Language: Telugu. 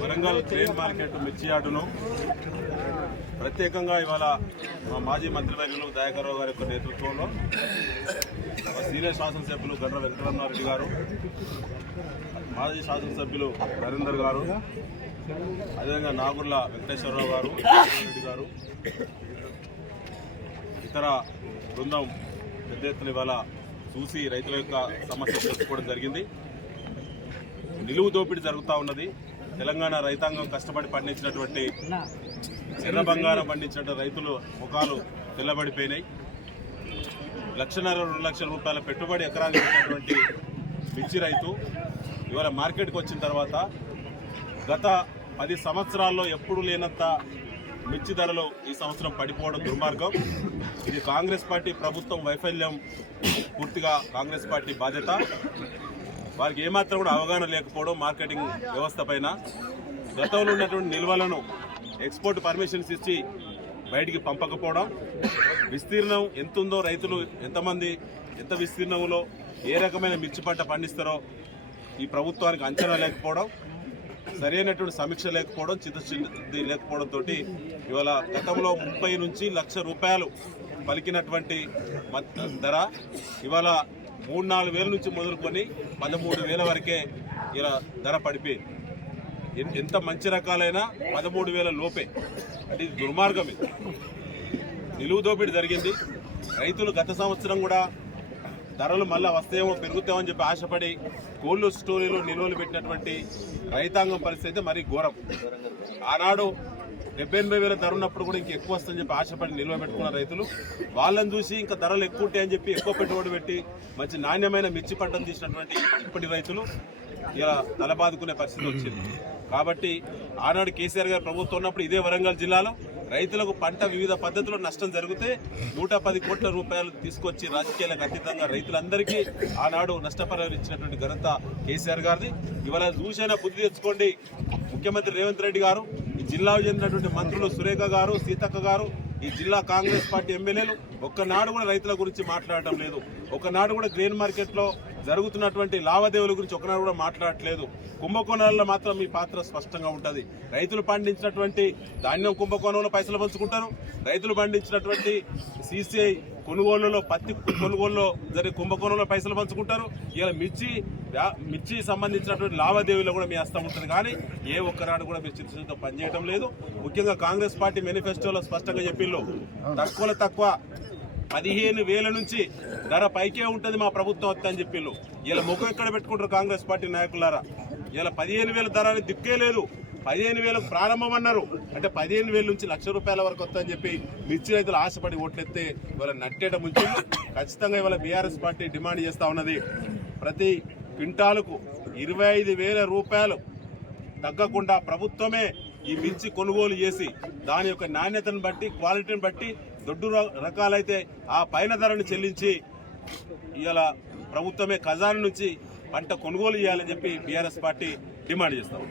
వరంగల్ గ్రెయిన్ మార్కెట్ మిర్చి యార్డును ప్రత్యేకంగా ఇవాళ మా మాజీ మంత్రివర్యులు దయాకర్రావు గారి యొక్క నేతృత్వంలో సీనియర్ శాసనసభ్యులు గండ్ర వెంకటరమణారెడ్డి గారు, మాజీ శాసనసభ్యులు నరేందర్ గారు, అదేవిధంగా నాగుర్ల వెంకటేశ్వరరావు గారు, రెడ్డి గారు, ఇతర బృందం పెద్ద ఎత్తున ఇవాళ చూసి రైతుల యొక్క సమస్యలు తెలుసుకోవడం జరిగింది. నిలువు దోపిడీ జరుగుతూ ఉన్నది. తెలంగాణ రైతాంగం కష్టపడి పండించినటువంటి ఎర్ర బంగారం పండించినటువంటి రైతులు ముఖాలు తెల్లబడిపోయినాయి. 1,50,000 2 లక్షల రూపాయల పెట్టుబడి ఎకరానికి పెట్టినటువంటి మిర్చి రైతు ఇవాళ మార్కెట్కి వచ్చిన తర్వాత గత 10 సంవత్సరాల్లో ఎప్పుడు లేనంత మిర్చి ధరలు ఈ సంవత్సరం పడిపోవడం దుర్మార్గం. ఇది కాంగ్రెస్ పార్టీ ప్రభుత్వం వైఫల్యం, పూర్తిగా కాంగ్రెస్ పార్టీ బాధ్యత. వారికి ఏమాత్రం కూడా అవగాహన లేకపోవడం మార్కెటింగ్ వ్యవస్థ పైన. గతంలో ఉన్నటువంటి నిల్వలను ఎక్స్పోర్ట్ పర్మిషన్స్ ఇచ్చి బయటికి పంపకపోవడం, విస్తీర్ణం ఎంత ఉందో, రైతులు ఎంతమంది ఎంత విస్తీర్ణంలో ఏ రకమైన మిర్చి పంట పండిస్తారో ఈ ప్రభుత్వానికి అంచనా లేకపోవడం, సరైనటువంటి సమీక్ష లేకపోవడం, చిత్తశుద్ధి లేకపోవడంతో ఇవాళ గతంలో 30 నుంచి 1,00,000 రూపాయలు పలికినటువంటి ధర ఇవాళ 3-4 వేల నుంచి మొదలుకొని 13,000 వరకే ఇలా ధర పడిపోయింది. ఎంత మంచి రకాలైనా 13,000 లోపే. అంటే ఇది దుర్మార్గం. ఇది నిలువు దోపిడీ జరిగింది. రైతులు గత సంవత్సరం కూడా ధరలు మళ్ళీ వస్తాయేమో, పెరుగుతామని చెప్పి ఆశపడి కోల్డ్ స్టోరీలో నిల్వలు పెట్టినటువంటి రైతాంగం పరిస్థితి మరీ ఘోరం. ఆనాడు 70,000 ధర ఉన్నప్పుడు కూడా ఇంక ఎక్కువ వస్తుందని చెప్పి ఆశపడి నిల్వ పెట్టుకున్న రైతులు వాళ్ళని చూసి ఇంకా ధరలు ఎక్కువ ఉంటాయని చెప్పి ఎక్కువ పెట్టుబడి పెట్టి మంచి నాణ్యమైన మిర్చి పంటను తీసినటువంటి ఇప్పటి రైతులు ఇలా తలబాదుకునే పరిస్థితి వచ్చింది. కాబట్టి ఆనాడు కేసీఆర్ గారు ప్రభుత్వం ఉన్నప్పుడు ఇదే వరంగల్ జిల్లాలో రైతులకు పంట వివిధ పద్ధతుల్లో నష్టం జరిగితే 110 కోట్ల రూపాయలు తీసుకొచ్చి రాజకీయాలకు అతీతంగా రైతులందరికీ ఆనాడు నష్టపరిహారం ఇచ్చినటువంటి ఘనత కేసీఆర్ గారిది. ఇవాళ చూసైనా బుద్ధి తెచ్చుకోండి. ముఖ్యమంత్రి రేవంత్ రెడ్డి గారు, ఈ జిల్లాకు చెందినటువంటి మంత్రులు సురేఖ గారు, సీతక్క గారు, ఈ జిల్లా కాంగ్రెస్ పార్టీ ఎమ్మెల్యేలు ఒక్కనాడు కూడా రైతుల గురించి మాట్లాడటం లేదు. ఒకనాడు కూడా గ్రెయిన్ మార్కెట్లో జరుగుతున్నటువంటి లావాదేవీల గురించి ఒకనాడు కూడా మాట్లాడట్లేదు. కుంభకోణాలలో మాత్రం మీ పాత్ర స్పష్టంగా ఉంటుంది. రైతులు పండించినటువంటి ధాన్యం కుంభకోణంలో పైసలు పంచుకుంటారు. రైతులు పండించినటువంటి CCI కొనుగోలులో, పత్తి కొనుగోలులో జరిగే కుంభకోణంలో పైసలు పంచుకుంటారు. ఇలా మిర్చి సంబంధించినటువంటి లావాదేవీలో కూడా మీ హస్తం ఉంటుంది. కానీ ఏ ఒక్కనాడు కూడా మీరు చిత్తశుద్ధితో పనిచేయడం లేదు. ముఖ్యంగా కాంగ్రెస్ పార్టీ మేనిఫెస్టోలో స్పష్టంగా చెప్పిండ్రు, తక్కువలో తక్కువ 15,000 నుంచి ధర పైకే ఉంటుంది మా ప్రభుత్వం వస్తే అని చెప్పిండ్రు. ఇలా ముఖం ఎక్కడ పెట్టుకుంటారు కాంగ్రెస్ పార్టీ నాయకులారా? ఇలా 15,000 ధర అని దిక్కే లేదు. 15,000 ప్రారంభం అన్నారు. అంటే 15,000 నుంచి 1,00,000 రూపాయల వరకు వస్తుందని చెప్పి మిర్చి రైతులు ఆశపడి ఓట్లెత్తే ఇవాళ నట్టేట ముంచి ఖచ్చితంగా ఇవాళ బీఆర్ఎస్ పార్టీ డిమాండ్ చేస్తా ఉన్నది. ప్రతి క్వింటాలకు 25,000 రూపాయలు తగ్గకుండా ప్రభుత్వమే ఈ మిర్చి కొనుగోలు చేసి దాని యొక్క నాణ్యతను బట్టి, క్వాలిటీని బట్టి దొడ్డు రకాలైతే ఆ పైన ధరను చెల్లించి ఇవాళ ప్రభుత్వమే ఖజానా నుంచి పంట కొనుగోలు చేయాలని చెప్పి బీఆర్ఎస్ పార్టీ డిమాండ్ చేస్తాం.